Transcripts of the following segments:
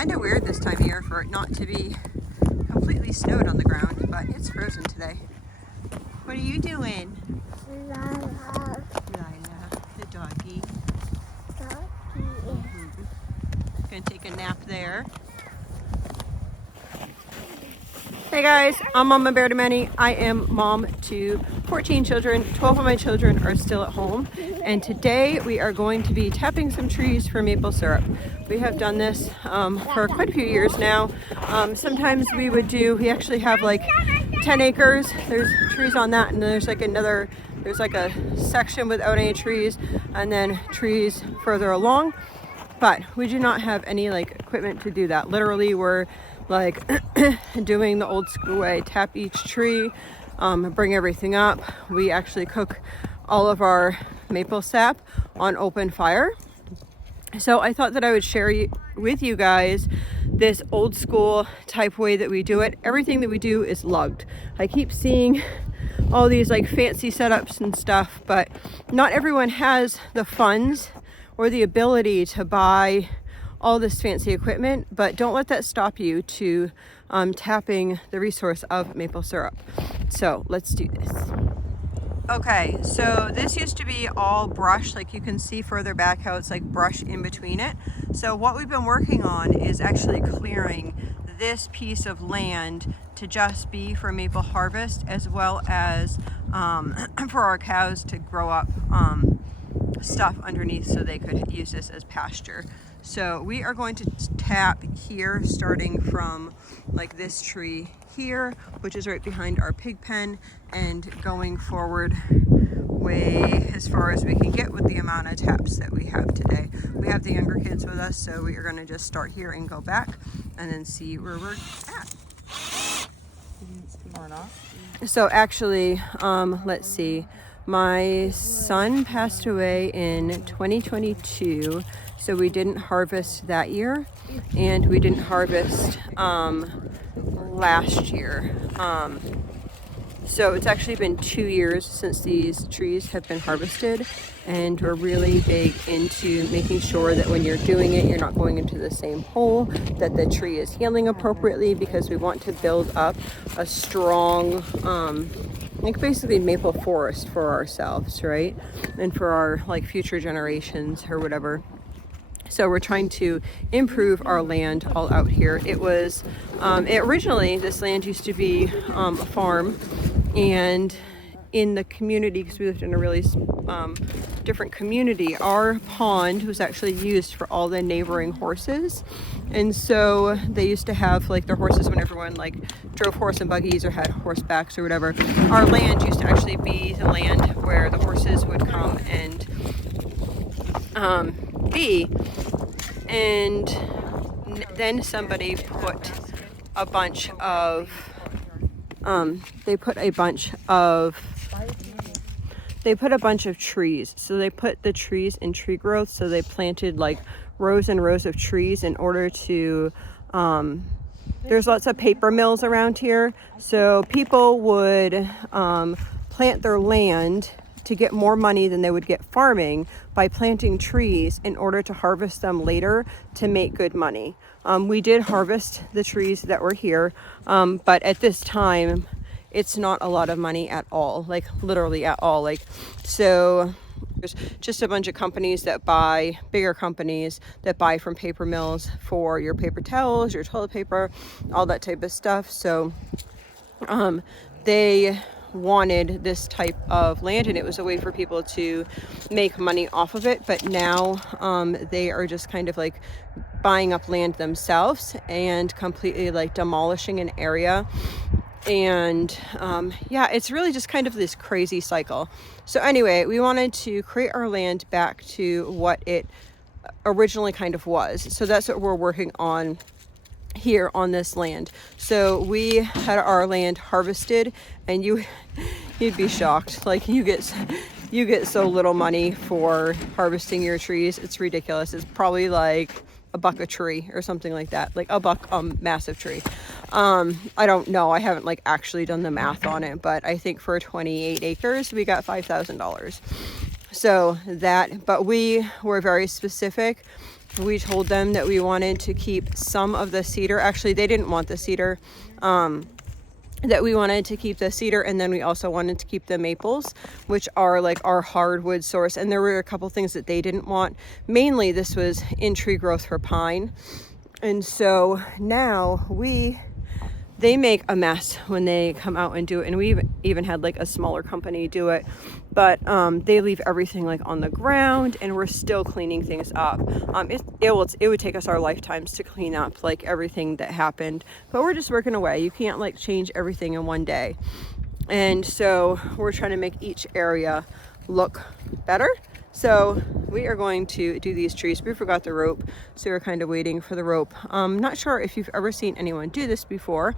kind of weird this time of year for it not to be completely snowed on the ground, but it's frozen today. What are you doing? Lala. Lila, the doggy. Gonna take a nap there. Hey guys, I'm Mama Bear to Many. I am mom to 14 children. 12 of my children are still at home. And today we are going to be tapping some trees for maple syrup. We have done this for quite a few years now. Sometimes we actually have like 10 acres. There's trees on that, and then there's like a section without any trees, and then trees further along. But we do not have any like equipment to do that. Literally, we're like doing the old school way, tap each tree, bring everything up. We actually cook all of our maple sap on open fire. So I thought that I would share with you guys this old school type way that we do it. Everything that we do is lugged. I keep seeing all these like fancy setups and stuff, but not everyone has the funds or the ability to buy all this fancy equipment, but don't let that stop you to tapping the resource of maple syrup. So let's do this. Okay, so this used to be all brush, like you can see further back how it's like brush in between it. So what we've been working on is actually clearing this piece of land to just be for maple harvest, as well as for our cows to grow up stuff underneath so they could use this as pasture. So we are going to tap here, starting from like this tree here, which is right behind our pig pen, and going forward way as far as we can get with the amount of taps that we have today. We have the younger kids with us, so we are going to just start here and go back and then see where we're at. So actually, let's see. My son passed away in 2022, so we didn't harvest that year, and we didn't harvest last year. So it's actually been 2 years since these trees have been harvested, and we're really big into making sure that when you're doing it, you're not going into the same hole, that the tree is healing appropriately, because we want to build up a strong like basically maple forest for ourselves, right? And for our like future generations or whatever. So we're trying to improve our land all out here. It was originally, this land used to be a farm, and in the community, because we lived in a really different community, our pond was actually used for all the neighboring horses. And so they used to have like their horses when everyone like drove horse and buggies or had horsebacks or whatever. Our land used to actually be the land where the horses would come and be. And then somebody put a bunch of they put a bunch of trees. So they put the trees in tree growth. So they planted like rows and rows of trees in order to there's lots of paper mills around here, so people would plant their land to get more money than they would get farming by planting trees in order to harvest them later to make good money. We did harvest the trees that were here, but at this time it's not a lot of money at all, like literally at all. Like, so there's just a bunch of companies that buy, bigger companies that buy from paper mills for your paper towels, your toilet paper, all that type of stuff. So they wanted this type of land, and it was a way for people to make money off of it. But now they are just kind of like buying up land themselves and completely like demolishing an area. And yeah, it's really just kind of this crazy cycle. So anyway, we wanted to create our land back to what it originally kind of was. So that's what we're working on here on this land. So we had our land harvested, and you'd be shocked. Like you get so little money for harvesting your trees. It's ridiculous. It's probably like $1 a tree or something like that, like $1 massive tree. I don't know, I haven't like actually done the math on it, but I think for 28 acres we got $5,000. So that, but we were very specific we told them that we wanted to keep some of the cedar. Actually, they didn't want the cedar. That we wanted to keep the cedar, and then we also wanted to keep the maples, which are like our hardwood source. And there were a couple things that they didn't want. Mainly this was in tree growth for pine. And so now they make a mess when they come out and do it. And we even had like a smaller company do it, but they leave everything like on the ground, and we're still cleaning things up. It would take us our lifetimes to clean up like everything that happened, but we're just working away. You can't like change everything in one day. And so we're trying to make each area look better. So we are going to do these trees. We forgot the rope, so we're kind of waiting for the rope. Not sure if you've ever seen anyone do this before,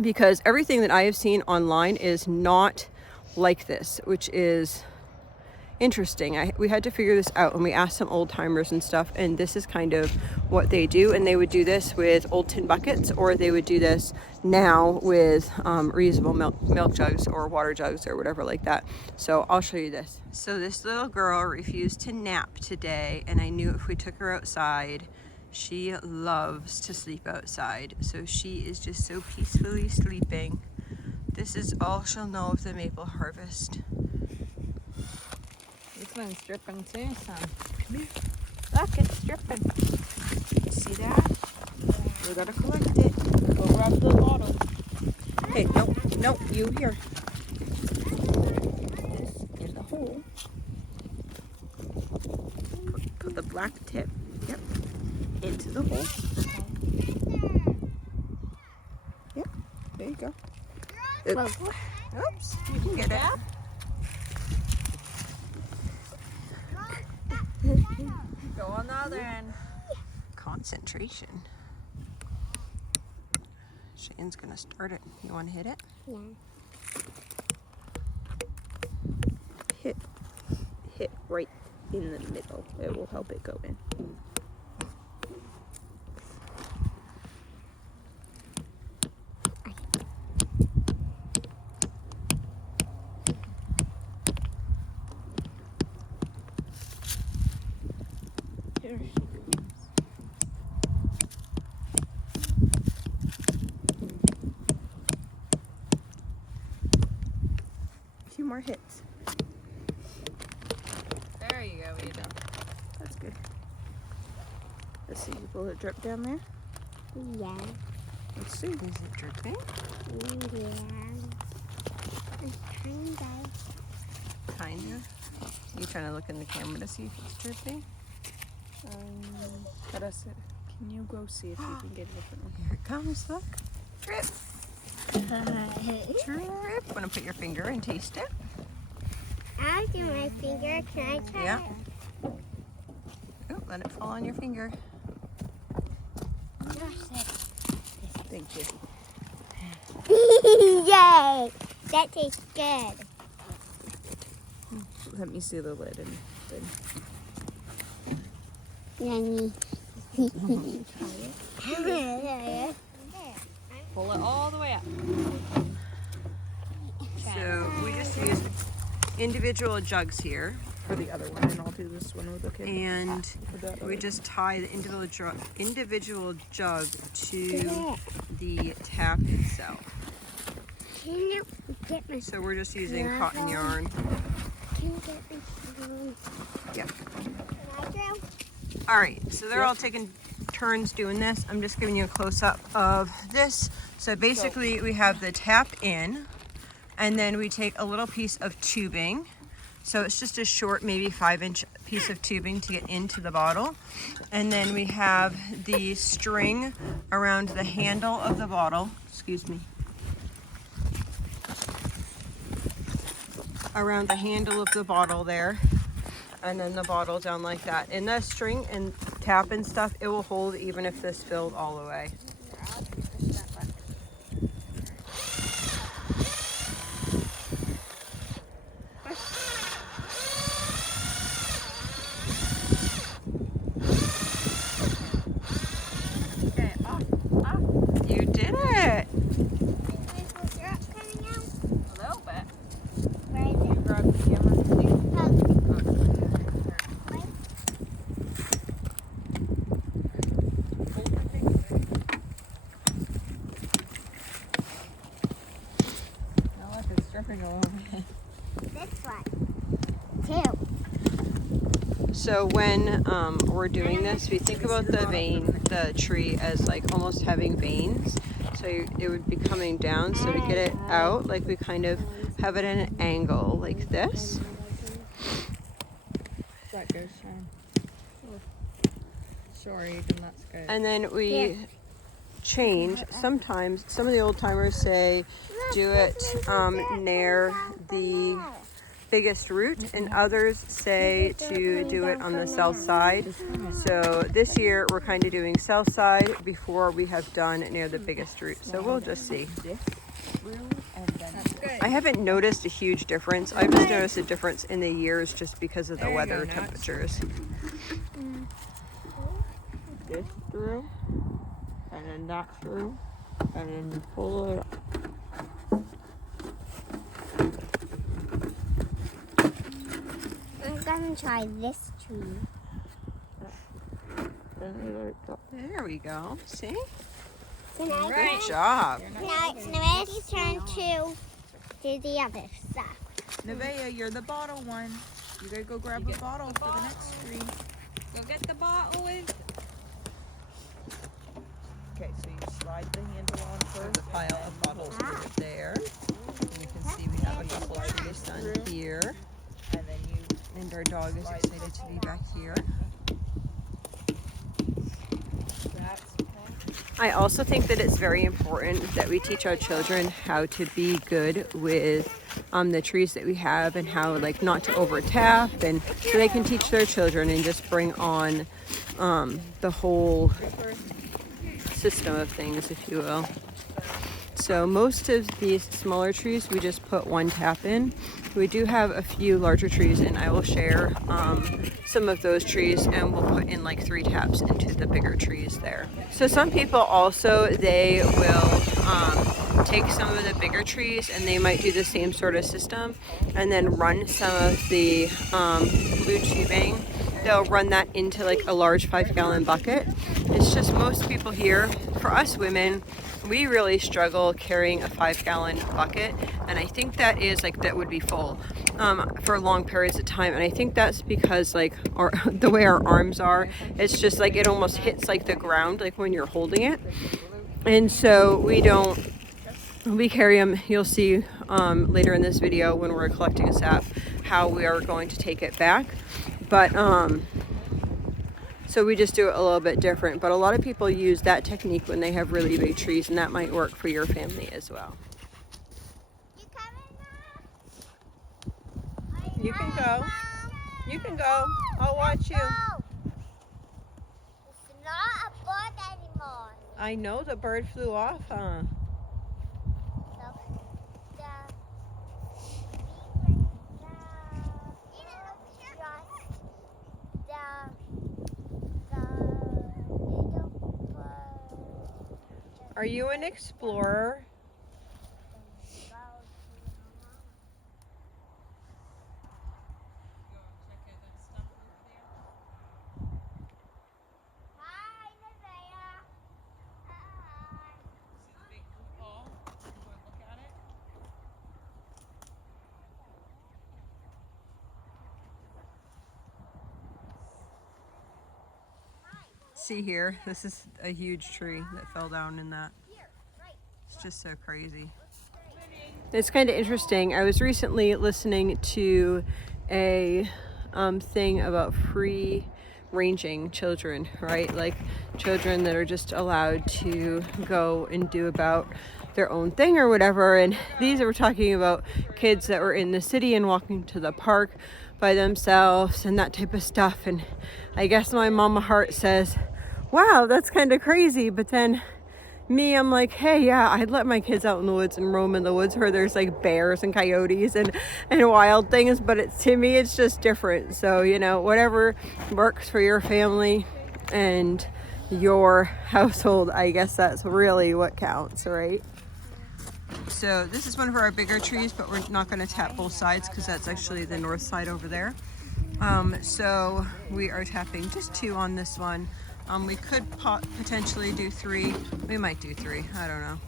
because everything that I have seen online is not like this, which is interesting. We had to figure this out, and we asked some old timers and stuff, and this is kind of what they do. And they would do this with old tin buckets, or they would do this now with reusable milk jugs or water jugs or whatever like that. So I'll show you this. So this little girl refused to nap today, and I knew if we took her outside, she loves to sleep outside. So she is just so peacefully sleeping. This is all she'll know of the maple harvest. This one's dripping too, son. Look, it's dripping. You see that? We gotta collect it. Go grab the bottle. Hey, no, you here. This is the hole. Put the black tip, yep, into the hole. Yep, there you go. Oops, you can get it. Go on the other end. Concentration. Shane's gonna start it. You wanna hit it? Yeah. Hit right in the middle. It will help it go in. Here she comes. A few more hits. There you go, Ada. That's good. Let's see, you pull it drip down there. Yeah. Let's see. Is it dripping? Yeah. It's Kinda. You trying to look in the camera to see if it's dripping? Can you go see if you can get a different one? Here it comes, look. Drip. Drip. Want to put your finger and taste it? I'll do my finger. Can I try Yeah. it? Oh, let it fall on your finger. Thank you. Yay! That tastes good. Let me see the lid and then. Yummy. Pull it all the way up. So we just used individual jugs here, For the other one, and I'll do this one with the kid. and For the we just tie the individual jug to the tap itself. Can you get my So we're just using cotton yarn. Can you get my spoon? Yep. Can I do? All right, so they're all taking turns doing this. I'm just giving you a close-up of this. So basically we have the tap in, and then we take a little piece of tubing. So it's just a short, maybe 5-inch piece of tubing to get into the bottle. And then we have the string around the handle of the bottle. Excuse me. Around the handle of the bottle there. And then the bottle down like that. And the string and tap and stuff, it will hold even if this filled all the way. Okay, off. You did it! A little bit. Where is it? Grab the camera. So when we're doing this, we think about the tree as like almost having veins. So it would be coming down. So to get it out, like we kind of have it at an angle like this. That goes, Shine. Sorry, then that's good. And then we change. Sometimes some of the old timers say do it near the biggest root, and others say to do it on the south side. So this year we're kind of doing south side before we have done near the biggest root. So we'll just see. I haven't noticed a huge difference. I've just noticed a difference in the years just because of the weather temperatures. This through, and then that through, and then you pull it up. I'm gonna try this tree. There we go. See? Good job. Now it's turn to do the other side. Nevaeh, you're the bottle one. You gotta go grab a bottle for the next tree. Go get the bottle with. Okay, so you slide the handle on There's first. a pile of bottles over there. And you can see we have a couple of trees done here. And then you And our dog is excited to be back here. I also think that it's very important that we teach our children how to be good with the trees that we have and how like not to over tap, and so they can teach their children and just bring on the whole system of things, if you will. So most of these smaller trees we just put one tap in. We do have a few larger trees, and I will share some of those trees, and we'll put in like 3 taps into the bigger trees there. So some people also, they will take some of the bigger trees and they might do the same sort of system and then run some of the blue tubing. They'll run that into like a large 5-gallon bucket. It's just most people here, for us women, we really struggle carrying a 5-gallon bucket, and I think that is like that would be full for long periods of time, and I think that's because like the way our arms are, it's just like it almost hits like the ground like when you're holding it, and so we carry them. You'll see later in this video when we're collecting a sap how we are going to take it back, but so we just do it a little bit different, but a lot of people use that technique when they have really big trees, and that might work for your family as well. You can go. You can go. I'll watch you. It's not a bird anymore. I know the bird flew off, huh? Are you an explorer? Hi, Nevaeh. Hi. See here, this is a huge tree that fell down in that. It's just so crazy. It's kind of interesting. I was recently listening to a thing about free ranging children, right? Like children that are just allowed to go and do about their own thing or whatever. And these were talking about kids that were in the city and walking to the park by themselves and that type of stuff. And I guess my mama heart says, wow, that's kind of crazy. But then me, I'm like, hey, yeah, I'd let my kids out in the woods and roam in the woods where there's like bears and coyotes and wild things, but to me it's just different. So, you know, whatever works for your family and your household, I guess that's really what counts, right? So this is one of our bigger trees, but we're not going to tap both sides because that's actually the north side over there. So we are tapping just 2 on this one. We could potentially do 3. We might do 3. I don't know.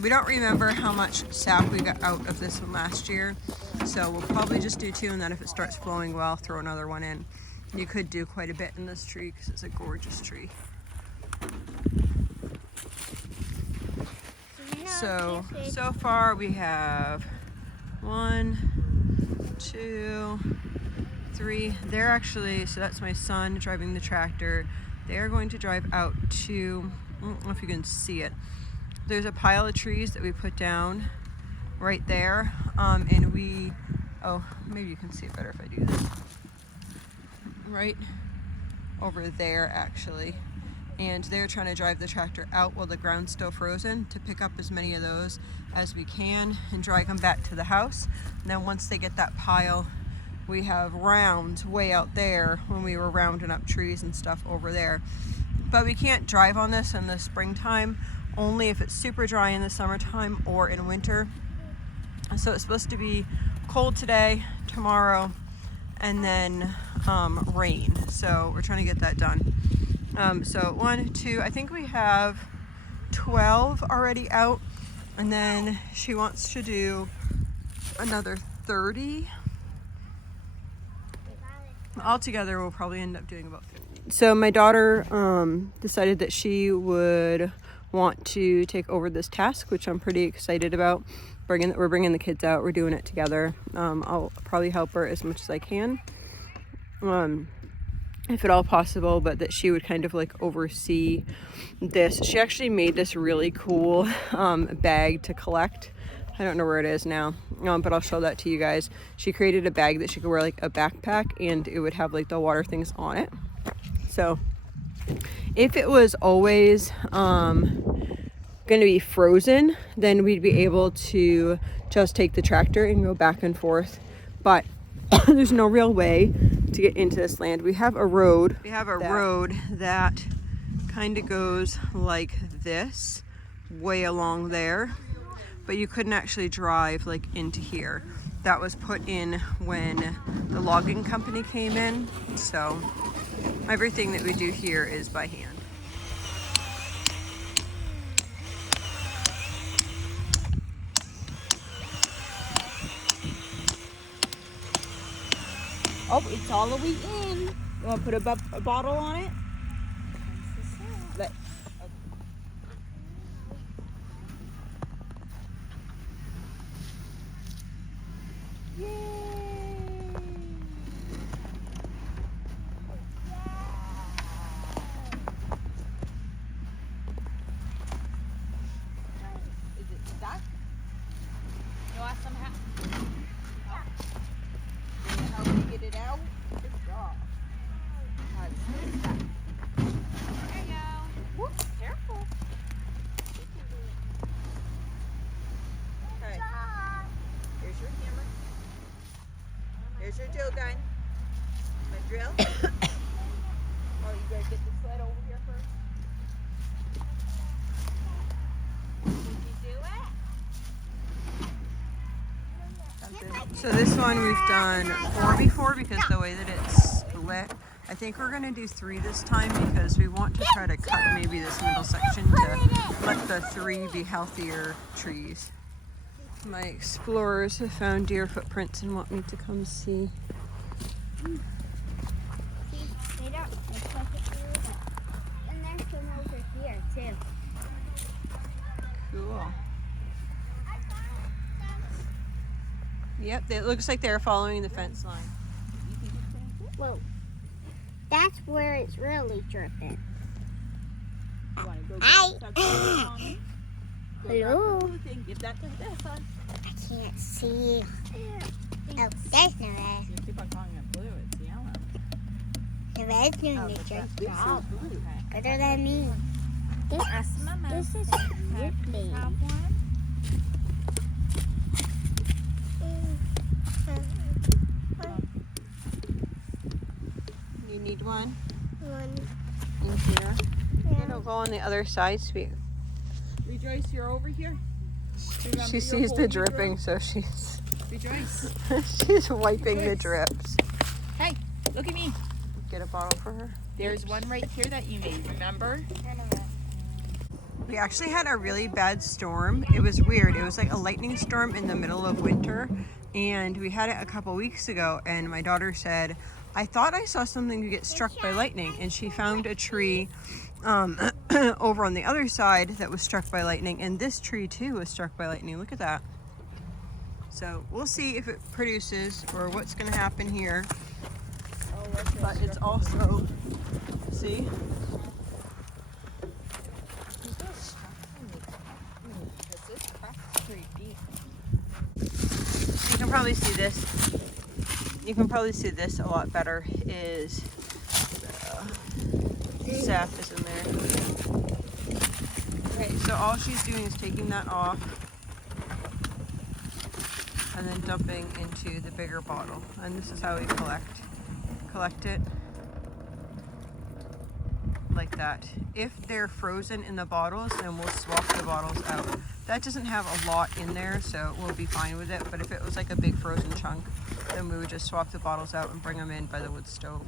We don't remember how much sap we got out of this one last year. So we'll probably just do 2, and then if it starts flowing well, throw another one in. You could do quite a bit in this tree because it's a gorgeous tree. So far we have 1, 2, 3. They're actually, so that's my son driving the tractor. They're going to drive out to, I don't know if you can see it. There's a pile of trees that we put down right there. And we, oh, maybe you can see it better if I do this. Right over there actually. And they're trying to drive the tractor out while the ground's still frozen to pick up as many of those as we can and drag them back to the house. And then once they get that pile, we have rounds way out there when we were rounding up trees and stuff over there. But we can't drive on this in the springtime, only if it's super dry in the summertime or in winter. So it's supposed to be cold today, tomorrow, and then rain. So we're trying to get that done. So 1, 2, I think we have 12 already out, and then she wants to do another 30. Altogether, we'll probably end up doing about 50. So my daughter decided that she would want to take over this task, which I'm pretty excited about. We're bringing the kids out. We're doing it together. I'll probably help her as much as I can. If at all possible, but that she would kind of like oversee this. She actually made this really cool bag to collect. I don't know where it is now, but I'll show that to you guys. She created a bag that she could wear like a backpack, and it would have like the water things on it. So if it was always going to be frozen, then we'd be able to just take the tractor and go back and forth. But there's no real way to get into this land. We have a road. We have a road that kind of goes like this, way along there, but you couldn't actually drive like into here. That was put in when the logging company came in. So everything that we do here is by hand. Oh, it's all the way in. You want to put a bottle on it? Let. Yay! Is it stuck? You want some help? How do you get it out? Good job. There you go. Whoop, careful. Okay. Here's your hammer. Here's your drill gun. My drill. Oh, you gotta get the sled over here first. Did you do it? So this one we've done 4 before because the way that it's lit. I think we're gonna do 3 this time because we want to try to cut maybe this middle section to let the 3 be healthier trees. My explorers have found deer footprints and want me to come see. And there's some over here too. Cool. Yep, it looks like they're following the fence line. Whoa. That's where it's really dripping. You want to go Hi. get that on? Hello. Give that to this one. I can't see. Oh, there's no red. You keep on calling it blue, it's yellow. The red's doing Oh, the but trick this is job. blue. What does that mean? Ask Mama. This is dripping. Have one? You need one One. in here. Yeah. It'll go on the other side, sweet. Rejoice, you're over here. Remember She your sees hole the you dripping, so she's drilled? Rejoice. she's wiping the Rejoice. drips. Hey, look at me. Get a bottle for her. There's one right here that you made, remember? We actually had a really bad storm. It was weird. It was like a lightning storm in the middle of winter, and we had it a couple weeks ago, and my daughter said, I thought I saw something get struck by lightning, and she found a tree over on the other side that was struck by lightning, and this tree too was struck by lightning. Look at that. So we'll see if it produces or what's going to happen here. But it's also, see? You can probably see this. You can probably see this a lot better. Is the sap is in there. Okay, so all she's doing is taking that off and then dumping into the bigger bottle. And this is how we collect it like that. If they're frozen in the bottles, then we'll swap the bottles out. That doesn't have a lot in there, so we'll be fine with it. But if it was like a big frozen chunk, then we would just swap the bottles out and bring them in by the wood stove.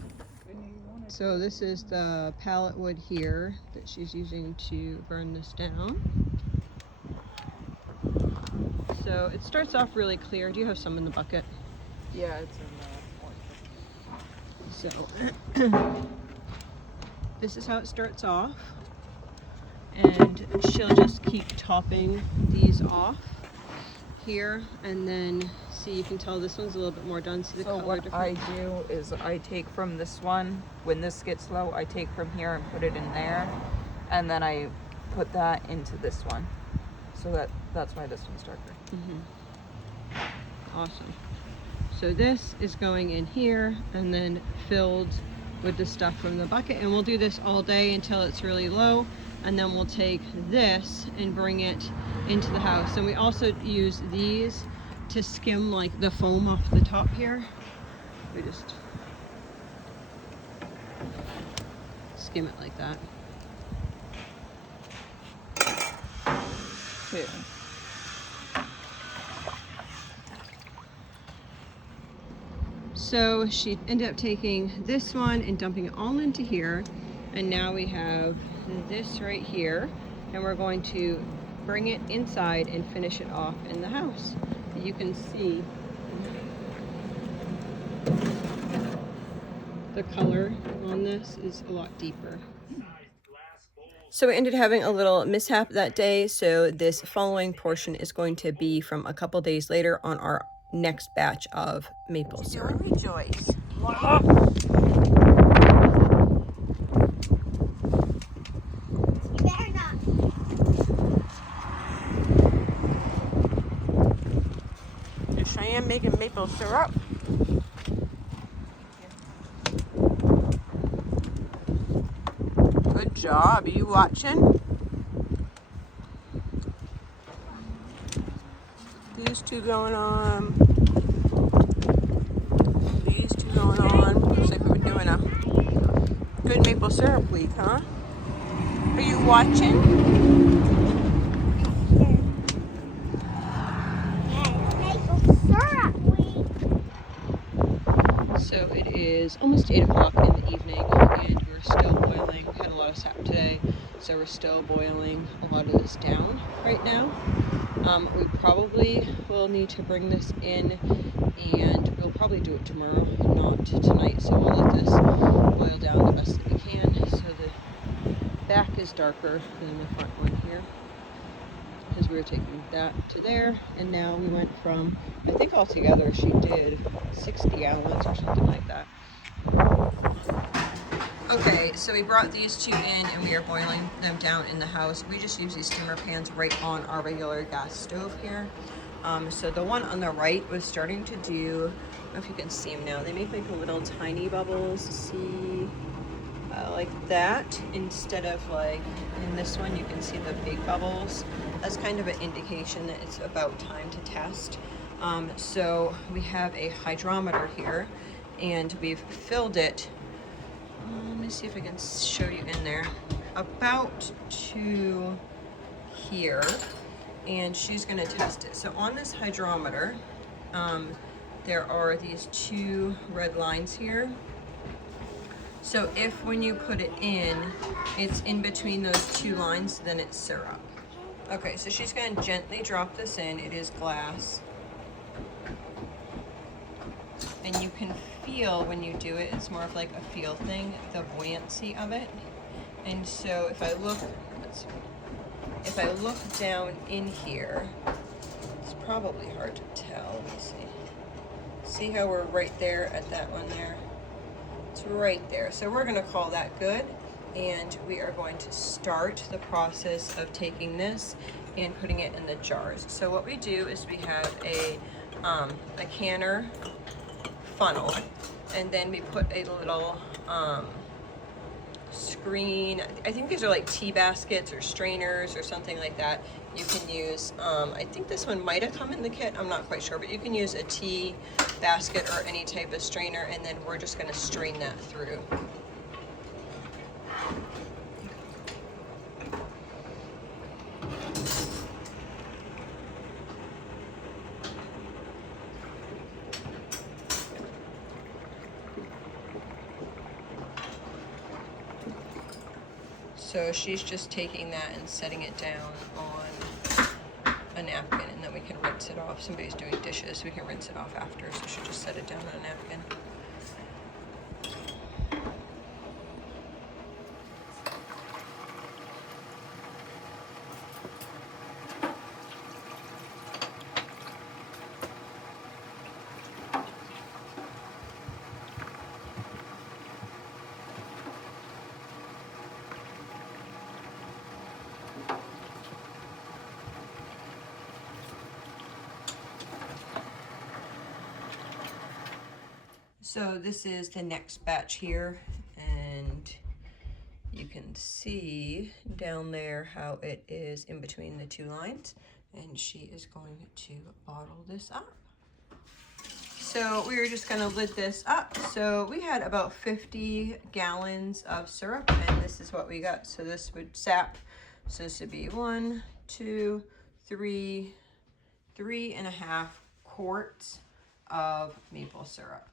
So this is the pallet wood here that she's using to burn this down. So it starts off really clear. Do you have some in the bucket? Yeah, it's in So this is how it starts off. And she'll just keep topping these off here, and then see, you can tell this one's a little bit more done. See the So color what difference? I do is I take from this one, when this gets low, I take from here and put it in there, and then I put that into this one. So that's why this one's darker. Awesome. So this is going in here and then filled with the stuff from the bucket, and we'll do this all day until it's really low, and then we'll take this and bring it into the house. And we also use these to skim like the foam off the top here. We just skim it like that. Yeah. So she ended up taking this one and dumping it all into here, and now we have this right here, and we're going to bring it inside and finish it off in the house. You can see the color on this is a lot deeper. So we ended up having a little mishap that day, so this following portion is going to be from a couple days later on our next batch of maple syrup. Rejoice. You better not. Is Cheyenne making maple syrup? Good job. Are you watching? These two going on. These two going on. Looks like we've been doing a good maple syrup week, huh? Are you watching? Maple syrup week. So it is almost 8 o'clock in the evening, and we're still boiling. We had a lot of sap today, so we're still boiling a lot of this down right now. We probably will need to bring this in, and we'll probably do it tomorrow, not tonight. So we'll let this boil down the best that we can. So the back is darker than the front one here, because we were taking that to there, and now we went from, I think altogether she did 60 gallons or something like that. Okay, so we brought these two in and we are boiling them down in the house. We just use these steamer pans right on our regular gas stove here. So the one on the right was starting to do, I don't know if you can see them now, they make like little tiny bubbles, see, like that, instead of like in this one you can see the big bubbles. That's kind of an indication that it's about time to test. So we have a hydrometer here, and we've filled it. Let me see if I can show you in there. About to here, and she's gonna test it. So on this hydrometer, there are these two red lines here. So if when you put it in, it's in between those two lines, then it's syrup. Okay, so she's gonna gently drop this in. It is glass. and you can feel when you do it, it's more of like a feel thing, the buoyancy of it. And so if I look, if I look down in here, it's probably hard to tell. Let me see. See how we're right there at that one there? It's right there. So we're going to call that good. And we are going to start the process of taking this and putting it in the jars. So what we do is we have a canner funnel, and then we put a little screen. I think these are like tea baskets or strainers or something like that. You can use, I think this one might have come in the kit, I'm not quite sure, but you can use a tea basket or any type of strainer, and then we're just going to strain that through. So she's just taking that and setting it down on a napkin, and then we can rinse it off. Somebody's doing dishes, we can rinse it off after, so she'll just set it down on a napkin. So this is the next batch here, and you can see down there how it is in between the two lines, and she is going to bottle this up. So we are just going to lid this up. So we had about 50 gallons of syrup, and this is what we got. So this would sap. So this would be 1, 2, 3, 3.5 quarts of maple syrup.